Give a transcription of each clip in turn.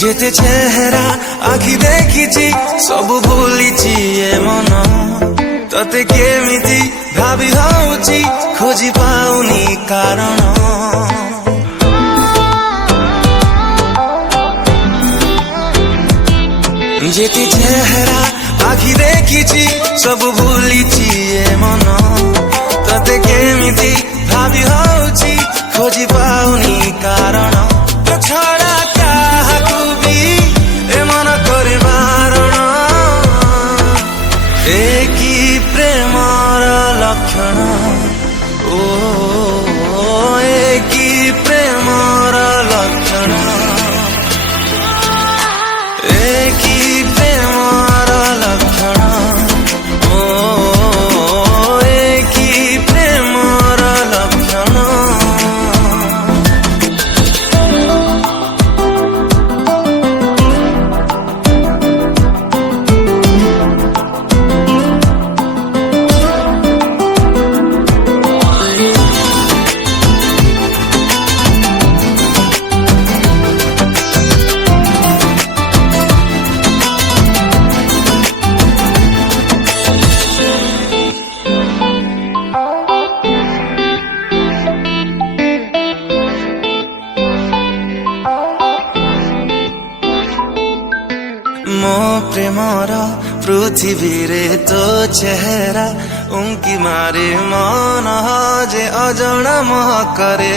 যেতে চেহারা আখি দেখিছি সবু ভুলিছি এ মন ততে কেমিতি ভাবি হଉଛି খোঁজি পাউনি কারণ যেতে চেহারা আখি দেখিছি সবু ভুলিছি এ মন ততে কেমিতি ভাবি হଉଛି খোঁজি পাউনি কারণ তো ছড়া কাহাକୁ ବି ଏ ମନ କରି ବାରଣ ଏ କି ପ୍ରେମର ଲକ୍ଷଣ ଓ ଏ କି ପ୍ରେମର ଲକ୍ଷଣ ଏ କି ପ୍ରେମର ଲକ୍ଷଣ ଓ ଏ କି ପ୍ରେମର ଲକ୍ଷଣ ମୋ ପ୍ରେମର ପୃଥିବୀରେ ତୋ ଚେହେରା ଉଙ୍କି ମାରେ ମନ ଯେ ଅଜଣା ମହକରେ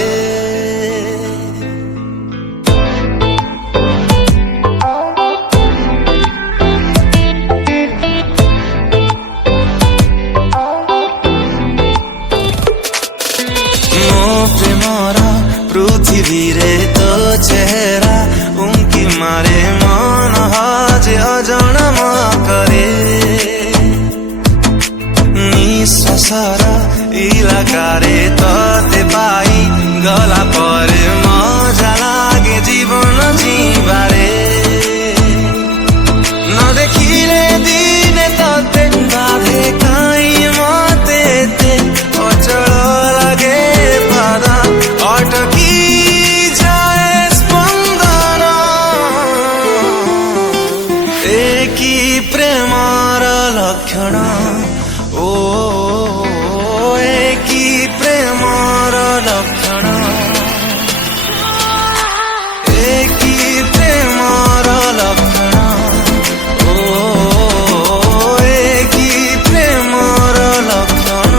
ମୋ ପ୍ରେମର ପୃଥିବୀରେ ତୋ ଚେହେରା ଉଙ୍କି ମାରେ ମନ যে অজଣା মহকরে নিঃশ্বাসর ইলাকারে ততে পাই গলা পরে মজা লাগে জীবন জীবারে ন দেখিলে দিনে ততে বাধে কাই মতে এতে অচল লাগে পাদ অটকি কি প্রেমর লক্ষণ ও এ কি প্রেমর লক্ষণ এ কি প্রেমর লক্ষণ ও এ কি প্রেমর লক্ষণ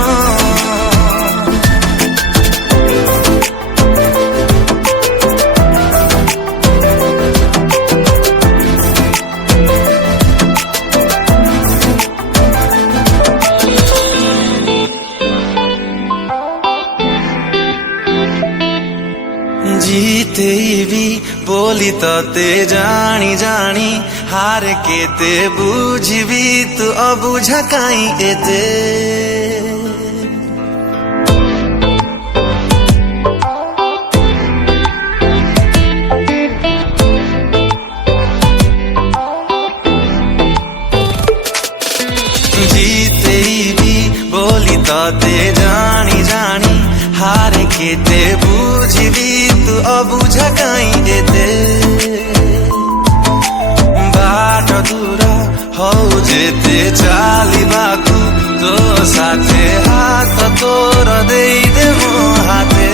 জিতেইবি বলি ততে জানি জানি হার কেতে বুঝিবি তু অবুঝা কাই এতে জিতেইবি বলি ততে জানি জানি হার কেতে বুঝিবি তু অবুঝা কাই এতে বাট দূর হউ যেতে চালিবাকু তো সাথে হাত তোর দেই দে মো হাতে